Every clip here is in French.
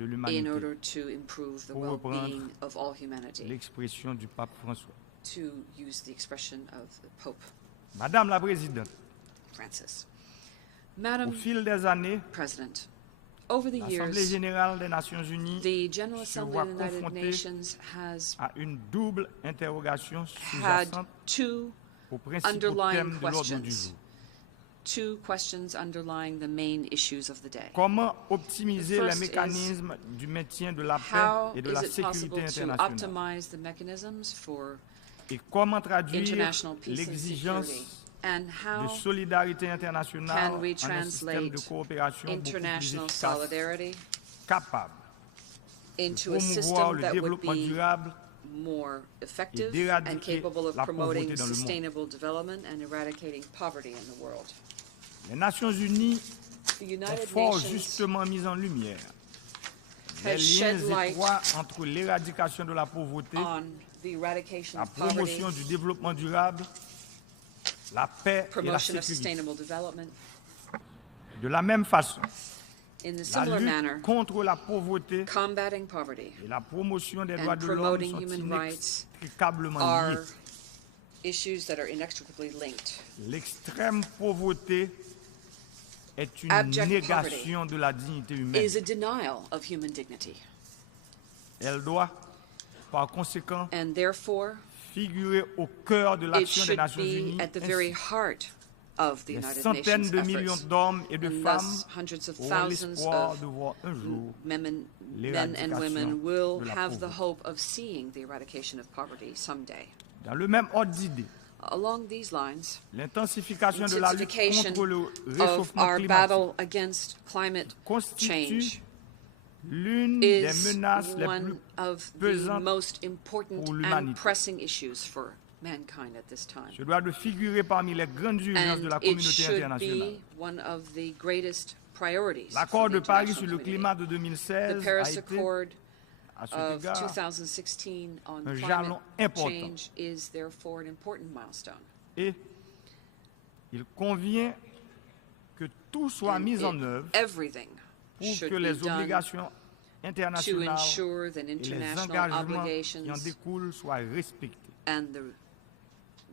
de in l'humanité, order to improve the pour reprendre well-being of all humanity, l'expression du pape François. to use the expression of the Pope Madame la Présidente, Francis. au Madam fil des années, President, over the l'Assemblée years, générale des Nations Unies the General se Assembly voit of the United confrontée Nations has à une double interrogation had sous-jacente two aux principaux underlying thèmes de l'ordre du questions, jour. two questions underlying the main issues of the day. Comment optimiser The les first mécanismes du maintien de la How paix et de is la it possible sécurité to internationale? optimize the mechanisms for Et comment traduire international peace and l'exigence security? And de how solidarité internationale can we en un système de translate coopération beaucoup plus international efficace, solidarity capable into de a promouvoir system le that would développement be durable more effective and d'éradiquer capable of la promoting pauvreté dans le monde. sustainable development and eradicating poverty in the world? Les Nations Unies The ont United fort Nations justement mis en lumière les has shed liens light étroits entre l'éradication de la pauvreté, on the eradication la of poverty, promotion du développement durable, la paix et la promotion of sécurité. sustainable development. De la même façon, In the la similar manner, lutte contre la pauvreté combating poverty et la promotion des and droits de l'homme promoting sont human rights inextricablement are liés. issues that are inextricably linked. L'extrême pauvreté est une Abject négation de la dignité humaine. Is a denial of human dignity, Elle doit, par conséquent, and therefore figurer au cœur de it l'action des should Nations be Unies. at the very Ainsi, heart of the des United centaines Nations de millions efforts. d'hommes et de And femmes thus, hundreds of auront thousands l'espoir of de voir un jour men and l'éradication women will de la have the pauvreté. hope of seeing the eradication of poverty someday. Dans le même ordre d'idée, Along these lines, l'intensification de la lutte intensification contre le of réchauffement our climatique battle against climate constitue change l'une des is menaces les plus one of the pesantes most important pour and l'humanité. pressing issues for mankind at this time. Se doit de figurer parmi les grandes urgences de la And it communauté should internationale. be one of the greatest priorities for L'accord the de Paris international sur le community. climat de The 2016 a Paris été, Accord à cet of égard, 2016 on un climate jalon important. change is therefore an important milestone. et il convient que tout soit And mis en œuvre everything pour should que be les done obligations to internationales ensure that et les international engagements qui en obligations découlent soient respectés. and the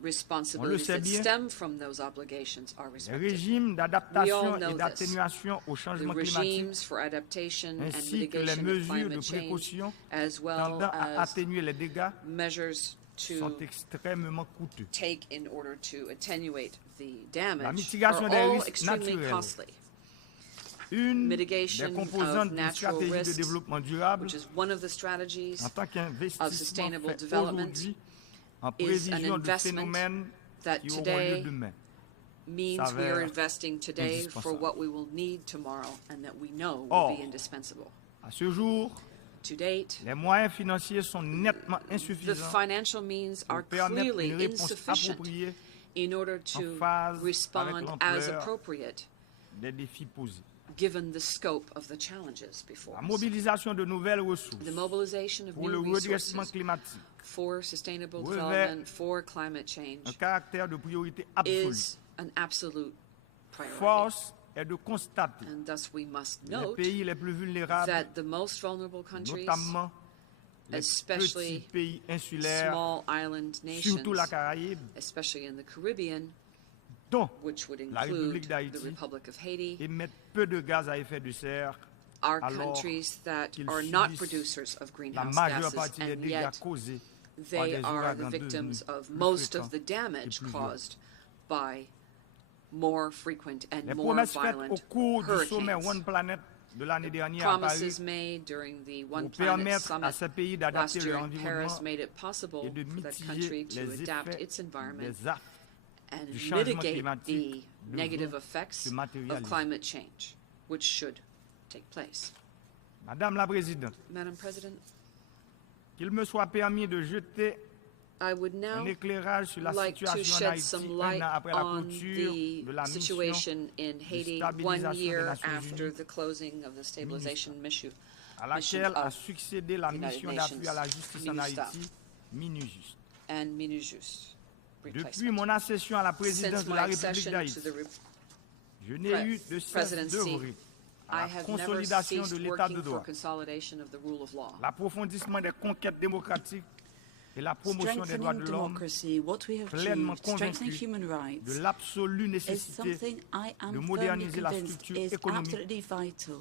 responsibilities sait that bien, stem from those obligations are Les respected. régimes d'adaptation know et this. d'atténuation au The changement climatique regimes for adaptation and ainsi que les mitigation of mesures de climate change, précaution as well tendant à as atténuer les dégâts measures sont to extrêmement coûteux. take in order to attenuate the La damage mitigation are des all risques extremely naturels, costly, une des Mitigation composantes of d'une natural stratégie de risks, développement durable which is one of the strategies en tant qu'investissement sustainable fait development, aujourd'hui en is an prévision de investment phénomènes that qui auront lieu today demain. means we are s'avère investing today for indispensable. what we will need tomorrow and that we know will Or, be indispensable. À ce jour, To date, les moyens financiers sont nettement the insuffisants financial means are pour permettre clearly une réponse insufficient appropriée in order en to phase avec respond as l'ampleur appropriate des défis posés. given the scope of the challenges before La us. mobilisation de nouvelles ressources The mobilization of pour new le redressement resources climatique, for sustainable revêt development, for climate un change, caractère de priorité absolue. is an absolute priority. Force est de constater And thus we must les note pays les plus vulnérables, that the most vulnerable countries, notamment les especially petits pays insulaires, small island surtout nations, la Caraïbe, especially in the Caribbean, dont which would la include République the d'Haïti, Republic of Haiti, émettent peu de gaz à effet de serre, are alors countries that qu'ils are not subissent producers of la greenhouse majeure gases, partie des and dégâts yet causés par they des are the ouragans victims devenus of plus most of fréquents the damage et plus caused by more frequent and Les more promesses faites au violent cours du sommet hurricanes. One Planet de l'année dernière à Paris Promises made during the One pour Planet permettre à Summit ces pays last d'adapter year leur in Paris environnement made it possible et de for that mitiger country to les adapt effets its environment des affres and du changement mitigate climatique the negative devront effects se of matérialiser. climate change, which should take place. Madame la Présidente, Madam President, qu'il me soit permis de jeter I would now un éclairage sur la like to situation en shed Haïti some un light an après la on clôture the de la mission situation in Haiti 1 stabilisation des year Nations after Unies, the closing of the stabilization mission à laquelle a of succédé la United mission d'appui à la Nations, justice en MINUSTA. Haïti, MINUJUST. and MINUJUST Depuis replacement. mon accession à la présidence Since de la my République accession to d'Haïti, the je n'ai eu de cesse presidency d'œuvrer à I la have never consolidation ceased de l'état de working for droit, consolidation of the rule of law. l'approfondissement des conquêtes démocratiques et la promotion des droits Strengthening de l'homme, democracy, what we have pleinement achieved, strengthening convaincu human de rights, l'absolue is nécessité something I de am firmly moderniser la convinced structure is économique, absolutely vital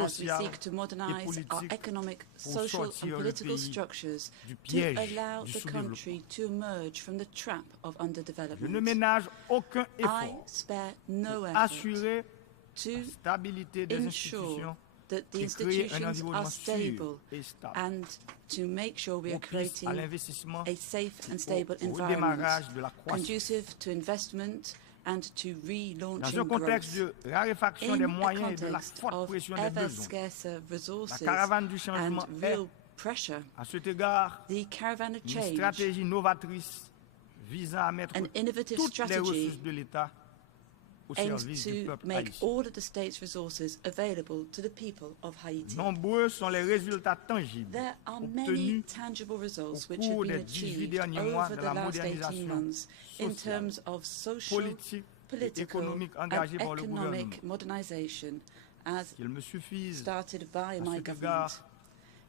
as we sociale seek to et modernize our politique economic, pour social and sortir le political pays structures du to piège allow du the sous-développement. country to emerge from the trap of Je ne underdevelopment. ménage aucun I effort spare no pour effort assurer to la stabilité des ensure institutions that the et créer un institutions are environnement stable sûr et stable, and to make sure we are propice à creating l'investissement a safe and et stable au environment redémarrage de la croissance. conducive to investment and to Dans relaunching un contexte growth. de raréfaction des In a moyens et de la context forte of pression des ever besoins, scarcer la resources caravane du and changement est, real pressure, à cet égard, the caravan of une change, stratégie novatrice visant à mettre an innovative toutes les strategy ressources de l'État au aims service du to peuple make haïtien. all of the state's resources available to the people of Haiti. Nombreux sont les résultats tangibles There are many obtenus tangible results au which have cours been des 18 achieved derniers mois over de the la last 18 modernisation months in sociale, terms of social, politique et political économique and engagée par le gouvernement. economic modernization as Qu'il me suffise started by à my cet government. égard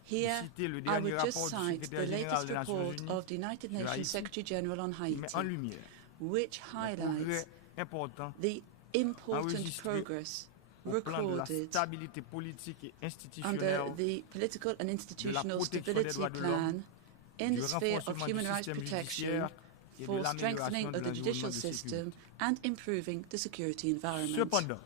Here, citer le I dernier would just rapport du cite the secrétaire général latest des Nations report Unies of the United sur Nations Haïti, Secretary General on qui met en Haiti, lumière which les highlights progrès importants the important enregistrés progress au plan de la recorded stabilité politique et under institutionnelle, the political and institutional protection des stability droits de plan l'homme, in du the sphere of renforcement du human rights système protection judiciaire et de for l'amélioration strengthening de of the judicial l'environnement de system sécurité. and improving the security environment. Cependant,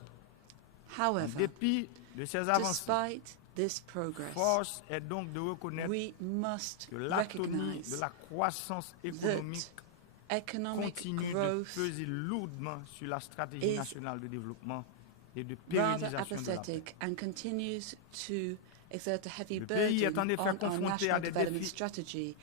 en However, dépit de ces avancées, despite this progress, force est donc de reconnaître we must que l'atonie de recognize la croissance économique that economic continue de growth peser lourdement sur la stratégie is nationale de développement et de rather pérennisation de la paix. apathetic and continues to exert a heavy Le pays est en burden effet on our confronté national à des development défis strategy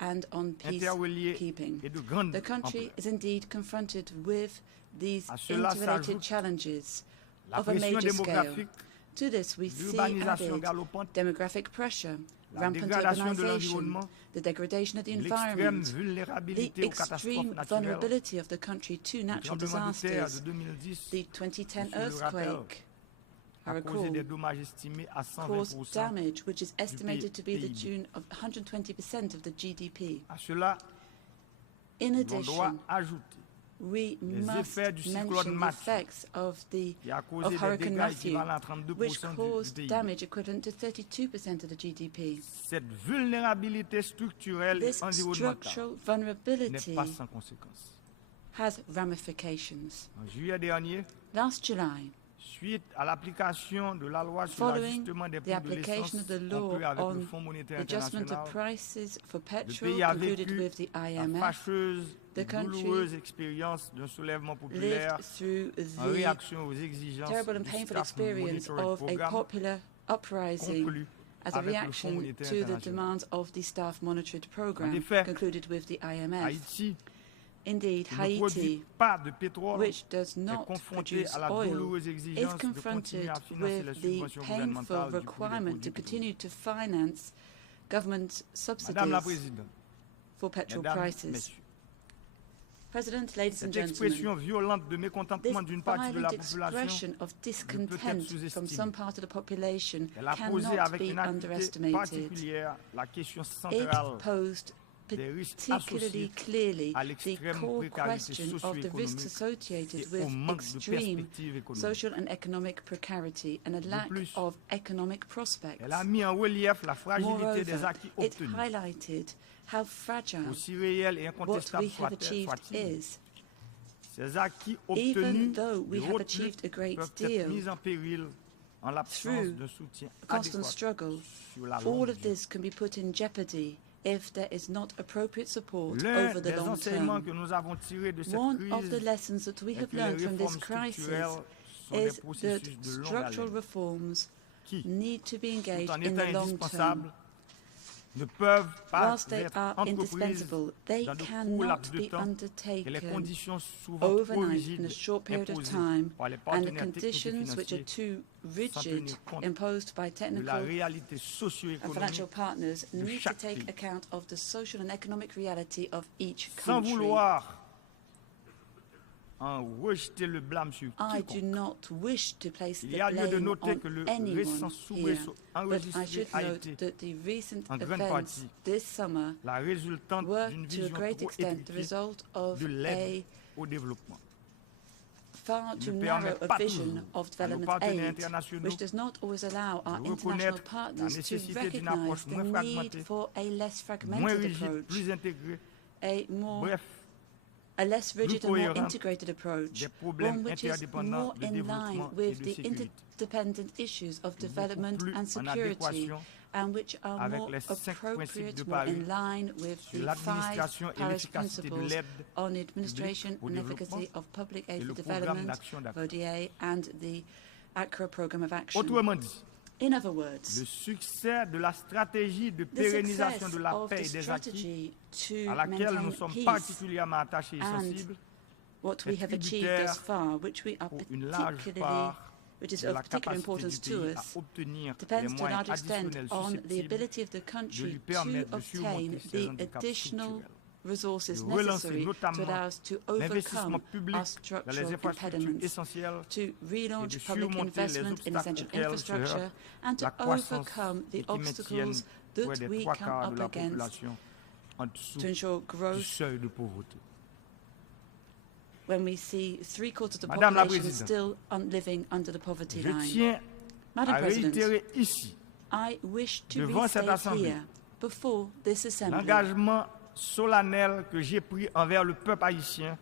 and on interreliés peacekeeping. et de grande The country ampleur. is indeed confronted with these À cela interrelated s'ajoute challenges la of a pression major scale. démographique, To this, we see l'urbanisation added galopante, demographic pressure, la rampant dégradation de urbanization, l'environnement, the degradation of the l'extrême environment, the vulnérabilité aux catastrophes extreme naturelles, vulnerability of the country to le natural tremblement de terre de disasters, 2010 the 2010 Monsieur le rappelle, earthquake, I a causé recall, des dommages estimés à caused 120%. damage which is estimated to be the PIB. tune of 120% of the GDP. À cela, In on doit addition, ajouter we must effets du cyclone mention the Matthew, effects of qui a causé of des Hurricane dégâts Matthew, équivalents à which 32% caused du PIB. damage equivalent to 32% of the GDP. Cette vulnérabilité structurelle et This environnementale structural n'est vulnerability pas sans conséquence. has ramifications. En juillet dernier, Last July, suite à l'application de la loi sur following l'ajustement des the prix de application of the l'essence law conclue avec le on Fonds monétaire adjustment of international, prices for le petrol pays a concluded vécu with the la IMF, fâcheuse the et country douloureuse expérience d'un soulèvement populaire lived through en the réaction aux exigences terrible and du painful Staff experience Monitoring of a Programme popular uprising conclu as a avec le Fonds reaction monétaire to the international. demands of the staff monitored program En effet, concluded with the IMF. Haïti, Indeed, qui ne produit Haiti, pas de pétrole, which does est not confronté produce à la oil, douloureuse is exigence de confronted continuer à financer les with the subventions painful gouvernementales du prix des requirement to produits continue to finance government Madame la subsidies Présidente, for petrol Mesdames, prices. Messieurs, President, ladies and cette expression gentlemen, violente de this mécontentement d'une partie de la violent population, expression of discontent from some part of the population elle a posé cannot avec be une acuité underestimated. particulière la question It centrale posed des risques particularly associés clearly à the l'extrême core précarité question of the risks socio-économique associated et with au manque de extreme perspectives économiques. social and economic precarity and a lack plus, of economic prospects. Elle a mis en relief la fragilité des Moreover, acquis it obtenus, highlighted how fragile aussi réels et what incontestables we have achieved soient-ils. is. Ces acquis Even obtenus though we de have haute achieved lutte a great peuvent être deal mis en péril en l'absence through d'un soutien constant adéquat struggle, sur la all longue of durée. this can be put in jeopardy if there is not appropriate support L'un over the des long enseignements term. que nous avons tirés de cette One of the crise lessons that we est have que les learned from this réformes crisis structurelles sont des is that processus de longue structural haleine reforms qui, need to be tout engaged en in étant the long indispensables, term. ne peuvent pas Whilst they être are entreprises indispensable, they dans de courts cannot laps de be temps et les undertaken conditions souvent trop overnight rigides in a short period of imposées time, par les and the partenaires techniques et conditions which are financiers too rigid tenir compte imposed by de la technical réalité and socio-économique financial partners de need to chaque take pays. account of the social and economic reality of each sans country. vouloir en rejeter le blâme sur I do quiconque. not wish to place Il the y a lieu de blame noter on que le anyone récent here, soubresaut but I enregistré should a note été that the recent en grande events partie this summer la résultante were d'une to a vision great trop extent the étriquée result of de l'aide a au développement. far too Ne narrow permet a pas vision toujours of à nos development partenaires aid, internationaux which does not always allow our de international reconnaître la partners to nécessité d'une recognize approche the moins need fragmentée, for a less moins fragmented rigide, approach, plus intégrée, a bref, less rigid and more cohérente integrated approach, des problèmes one which is interdépendants more de in line développement et with de the sécurité, interdependent issues of et beaucoup development plus and en security, adéquation and which are avec more les 5 principes appropriate, de more Paris in line with sur the 5 l'administration et Paris l'efficacité de principles l'aide on the administration publique au and développement efficacy of public et aid le for programme development, d'action d'Accra. ODA, and the ACRA program of action. Autrement dit, In other words, le succès de la stratégie de the pérennisation success de la of paix the et des acquis strategy to à laquelle nous maintain sommes peace particulièrement attachés et and sensibles what we est have achieved tributaire thus far, which we are pour une large particularly, part which is de of la particular capacité importance du to pays à us, obtenir les depends to a moyens large extent additionnels on the susceptibles ability of the de country lui to permettre de obtain surmonter ces the handicaps additional structurels, resources de relancer necessary to notamment allow us to l'investissement overcome public our dans les structural infrastructures impediments, essentielles to et de relaunch public surmonter les investment in essential obstacles auxquels se infrastructure, heurte and to la croissance overcome et the qui maintiennent obstacles près that des we 3 come quarts de up la against population en dessous to ensure du growth seuil de pauvreté. when we see 3/4 of the Madame la population Présidente, still living under the poverty Je line. tiens Madam à President, réitérer ici I wish to devant cette restate Assemblée here, before this assembly, l'engagement solennel que j'ai pris envers le peuple haïtien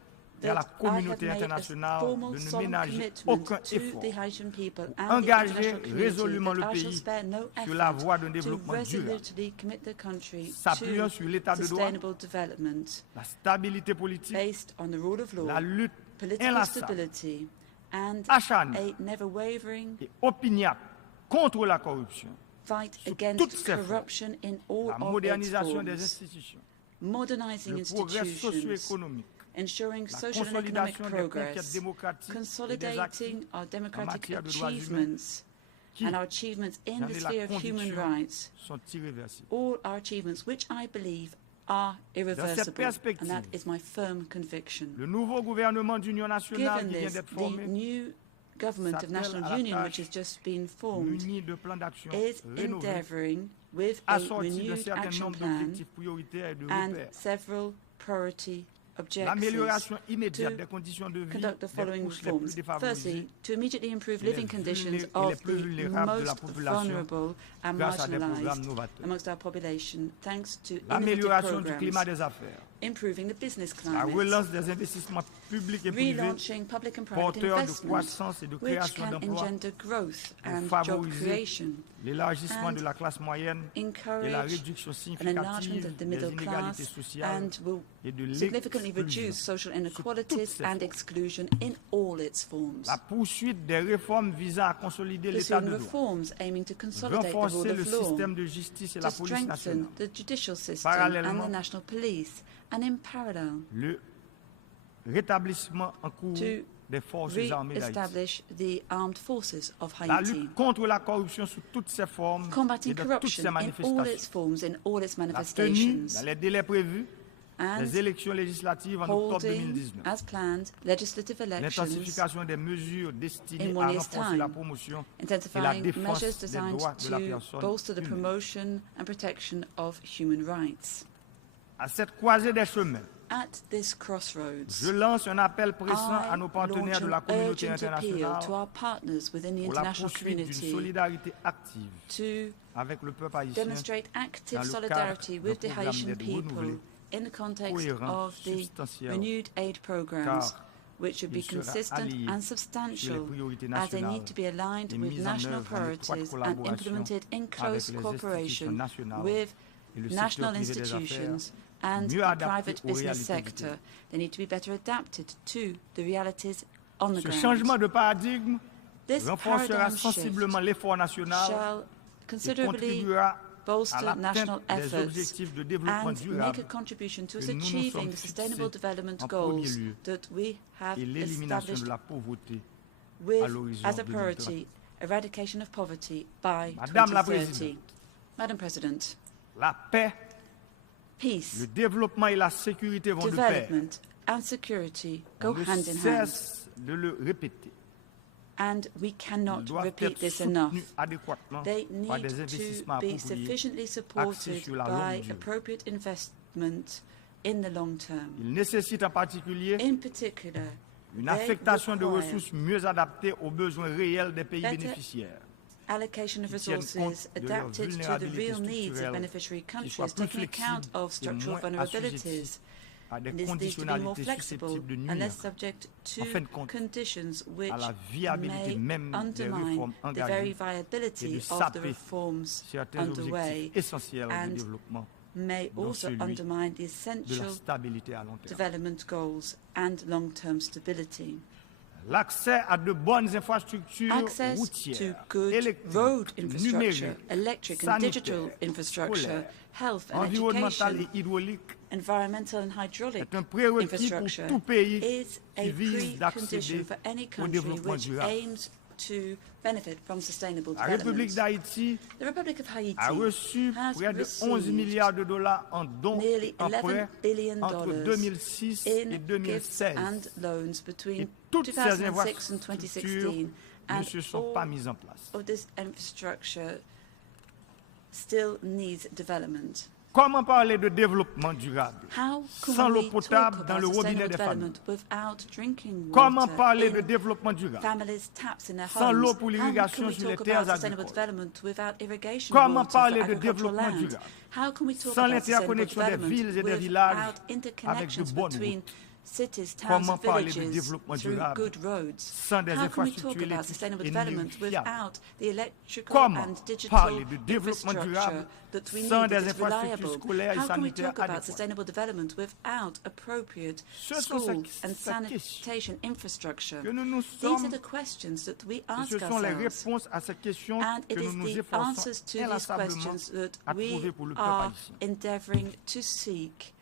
et à la that I have communauté made a internationale formal de ne solemn ménager commitment aucun to effort the Haitian people pour and the engager international community résolument le that I shall pays spare no sur la effort voie d'un to développement durable, resolutely commit the country s'appuyant to sur l'état de droit, sustainable development la stabilité politique, based on the rule of law, la lutte political inlassable, stability, and acharnée a never wavering et opiniâtre contre la corruption, fight Sous toutes against ses formes. corruption in all la of its modernisation des forms, institutions, modernizing le progrès institutions, socio-économique, ensuring la social and economic consolidation des conquêtes progress, démocratiques et des acquis consolidating our democratic matière de droits humains achievements qui, and our achievements in j'en the ai la sphere of human conviction, rights, sont irréversibles. all our achievements which I believe are irreversible, perspective, and that is my firm conviction. Le nouveau gouvernement d'union nationale Given qui vient this, d'être the formé, new government of s'attelle national à la union, tâche which has just been formed, muni de plans d'action is rénovés, endeavouring with a assortis d'un renewed certain action nombre plan d'objectifs prioritaires et de and repères. several priority objectives L'amélioration immédiate to des conditions de vie conduct the des following couches les reforms. plus défavorisées Firstly, to immediately improve et les living conditions les of plus the vulnérables de la most population vulnerable and grâce à des programmes marginalized novateurs. amongst our population, thanks to innovative L'amélioration du climat programs, des affaires, improving the business la climate, relance des investissements publics et privés relaunching public and private porteurs de investment, croissance et de which création can d'emplois engender growth pour and job favoriser creation, l'élargissement and de la classe moyenne et la encourage réduction an significative enlargement of the des middle inégalités class, sociales and will et de significantly l'exclusion. reduce social inequalities ses and formes. exclusion in all its forms. La poursuite des réformes visant à consolider l'état Pursuing de droit, reforms aiming to consolidate the renforcer rule le of law, système de justice et to la police strengthen nationale, the judicial system and Parallèlement, the national police, and in parallel, le rétablissement en cours to des forces armées d'Haïti, re-establish the armed forces of la Haiti, lutte contre la corruption sous toutes ses formes et combating dans toutes corruption ses in all manifestations, its forms, in all its la tenue manifestations, dans les délais prévus and des élections législatives en octobre holding, 2019, as planned, legislative elections, l'intensification des mesures destinées in à 1 year's renforcer la time, promotion et la intensifying défense measures des designed droits de la to personne bolster the humaine. promotion and protection of human rights. À cette croisée des chemins, At this crossroads, je lance un appel pressant à I nos partenaires launch de la an communauté urgent appeal internationale to our partners within the pour la international poursuite d'une community solidarité active to avec le peuple haïtien demonstrate active dans le solidarity cadre with the d'un programme Haitian d'aide people renouvelé, in the context cohérent, of the substantiel, renewed aid programs, car which should be il sera consistent allié and sur substantial, les priorités as they nationales need to be aligned et with mises en national œuvre en étroite priorities and collaboration implemented in avec close les cooperation institutions nationales with et le secteur national privé des institutions affaires, and mieux the adapté private aux business réalités du sector. terrain. They need to be better adapted to the realities on the Ce ground. changement de paradigme This renforcera paradigm sensiblement shift l'effort national shall et considerably contribuera à bolster national l'atteinte des efforts objectifs de développement and make a durable contribution to us que nous nous achieving sommes the sustainable fixés development en premier goals lieu that we have et l'élimination established de la pauvreté à with, l'horizon as a 2030. priority, eradication of poverty by Madame la 2030. Présidente, Madam President, La paix, peace, le développement et la sécurité vont de pair. development and security On go ne hand in hand, cesse de le répéter. and we Ils cannot doivent repeat être this enough. soutenus adéquatement They par des need to investissements be appropriés sufficiently axés supported sur la by longue durée. appropriate investment in the long term. Ils nécessitent en particulier In particular, une they affectation de require ressources mieux adaptée aux besoins réels des pays better bénéficiaires, allocation of qui tiennent resources compte de leur adapted to the vulnérabilité real needs of structurelle, beneficiary qui soient countries, plus taking account flexibles of et structural moins vulnerabilities. assujettis à des This needs to be more conditionnalités flexible susceptibles de and less nuire subject en fin de to compte conditions which à la viabilité may même des undermine réformes the very engagées et de viability of the saper reforms certains underway, objectifs essentiels and du développement, may dont also celui undermine the de la essential stabilité à long terme. development goals and long-term stability. L'accès à de bonnes infrastructures Access to routières, good électriques, road infrastructure, numériques, electric and digital sanitaires, infrastructure, scolaires, health and environnementales education, et hydrauliques environmental and hydraulic est un prérequis pour infrastructure tout pays is a qui vise d'accéder precondition for any au country développement which durable. aims to benefit from sustainable La République development. d'Haïti The Republic of Haiti a reçu has près de 11 received milliards de dollars en dons nearly en 11 prêts billion entre dollars 2006 et in gifts 2016. and loans between Et toutes ces 2006 and infrastructures 2016, ne and se sont pas all mises en place. of this infrastructure still needs development. Comment parler de développement durable How sans can l'eau we potable talk dans about le robinet sustainable des familles? development without drinking Comment water parler de in développement durable families' taps in their sans homes? l'eau pour How l'irrigation can we sur les talk terres about sustainable agricoles? development without irrigation Comment water parler for de agricultural développement land? durable How can we talk sans about sustainable l'interconnexion des development villes et des villages without interconnections avec de bonnes between routes? cities, towns Comment and parler de villages développement through durable good roads? sans des How can we infrastructures talk about électriques sustainable et development fiables? without the electrical Comment and digital parler de développement durable infrastructure that we sans need des that is infrastructures reliable? scolaires et How can we sanitaires talk about adéquates? sustainable development without appropriate Ce sont school ces and questions sanitation infrastructure? que nous nous These are sommes the questions that we et ask ce sont les ourselves. réponses à ces questions And que it nous is nous the efforçons answers to these inlassablement questions that à trouver we pour le peuple are haïtien. endeavoring to seek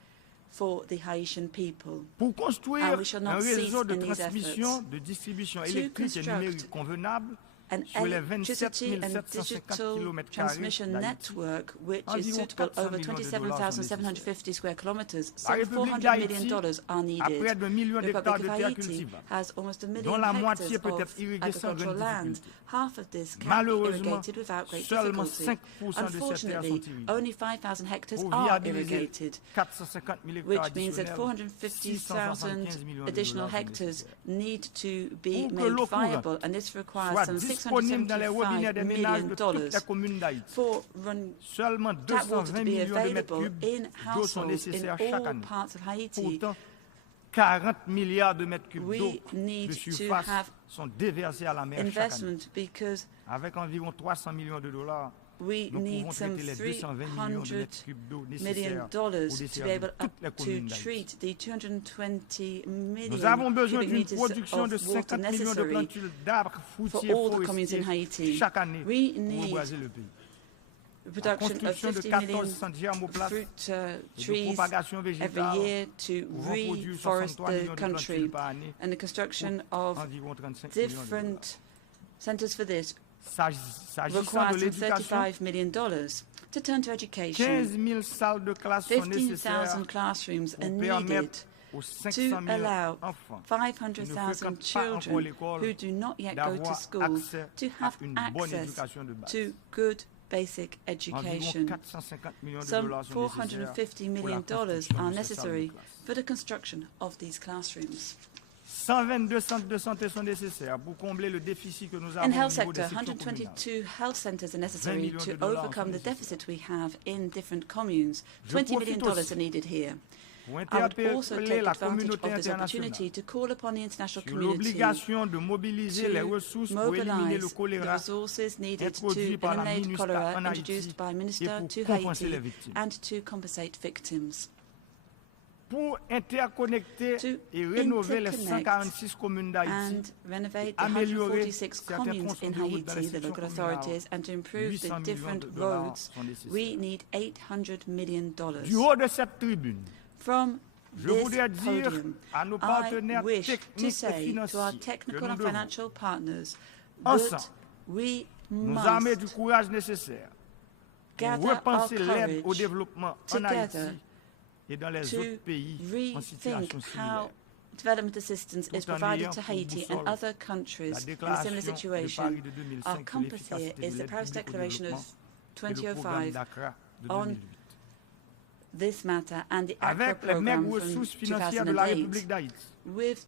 for the Haitian people. Pour construire And we shall un not cease réseau de in these transmission, efforts de distribution to électrique et construct numérique convenable An sur les 27 electricity and 750 digital km² transmission d'Haïti. network, which is Environ suitable 400 over millions de dollars sont 27,750 square kilometers. La Some République $400 d'Haïti million are a needed. près d'un million The d'hectares Republic de of terres Haiti cultivables, has almost a dont million la moitié hectares peut of être irriguée sans agricultural grande land. difficulté. Half of this can be Malheureusement, irrigated without great seulement difficulty. 5% de ces terres sont Unfortunately, irriguées. only 5,000 hectares Pour are viabiliser irrigated, 450 000 hectares which means that additionnels, 450,000 675 millions de additional dollars sont hectares nécessaires. need to be Pour que made l'eau viable, courante and this requires soit some disponible dans les robinets des $675 ménages million de toutes les communes d'Haïti. for run Seulement tap water 220 to be millions de mètres available cubes in d'eau sont households in nécessaires chaque all année. parts of Haiti. Pourtant, 40 milliards de mètres cubes We d'eau need de to surface have sont déversés à la mer chaque année. investment because Avec environ 300 millions de dollars, we nous need pouvons some traiter les 220 millions de $300 mètres cubes d'eau million nécessaires pour to be desservir able toutes les to communes d'Haïti. treat the 220 million Nous avons besoin cubic d'une meters production de of water 50 millions de necessary plantules d'arbres for fruitiers all the communes in forestiers Haiti. chaque année We pour need reboiser le pays. the La production of construction de 50 million 1400 germoplastes fruit et de trees propagation every végétale year to pour reproduire reforest 63 the millions de plantules country, par année, and the construction of environ 35 millions de dollars. different centers for this S'agissant de requires some l'éducation, $35 million. To turn to education, 15 000 salles de classe sont 15,000 nécessaires classrooms are pour needed permettre aux 500 to 000 allow enfants qui ne 500,000 fréquentent pas encore children l'école who do not yet go to d'avoir school accès to à have une bonne access éducation de base. to good basic Environ education. 450 millions de Some dollars sont nécessaires $450 pour la million construction are de ces salles de necessary classe. for the construction of these classrooms. 122 centres de santé sont nécessaires pour combler le déficit que nous avons In au health niveau des sector, secteurs communaux. 122 health centers are necessary millions to de dollars overcome sont the deficit we have in different communes. Je $20 million profite aussi are needed here. Pour I would also interpeller take la advantage communauté of this opportunity internationale to call upon the international sur community l'obligation de mobiliser les to ressources pour éliminer le mobilize the choléra resources needed to introduit par la eliminate MINUSTAH cholera en Haïti introduced by et Minister pour to compenser les Haiti victimes. and to compensate victims. Pour interconnecter To et rénover les interconnect 146 communes d'Haïti, and renovate the améliorer 146 certains communes tronçons in de route dans les Haiti, the sections local communales, authorities, and to improve 800 the millions different de dollars roads, sont nécessaires. we need $800 million. Du haut de cette tribune, From je this voudrais dire podium, à nos I partenaires wish to techniques et say to our financiers que technical nous and devons financial partners ensemble that we nous armer must du courage nécessaire pour gather our repenser l'aide au courage développement en together Haïti et dans les to autres pays en situation rethink how similaire. development assistance is tout en provided ayant to pour Haiti and boussole other countries la in a déclaration similar de situation. Paris de 2005 Our sur compass here l'efficacité is de the l'aide Paris publique au Declaration développement of et le programme 2005 d'Accra de on 2008. this matter and the ACRA Avec les maigres program from ressources financières de la 2008. République d'Haïti, With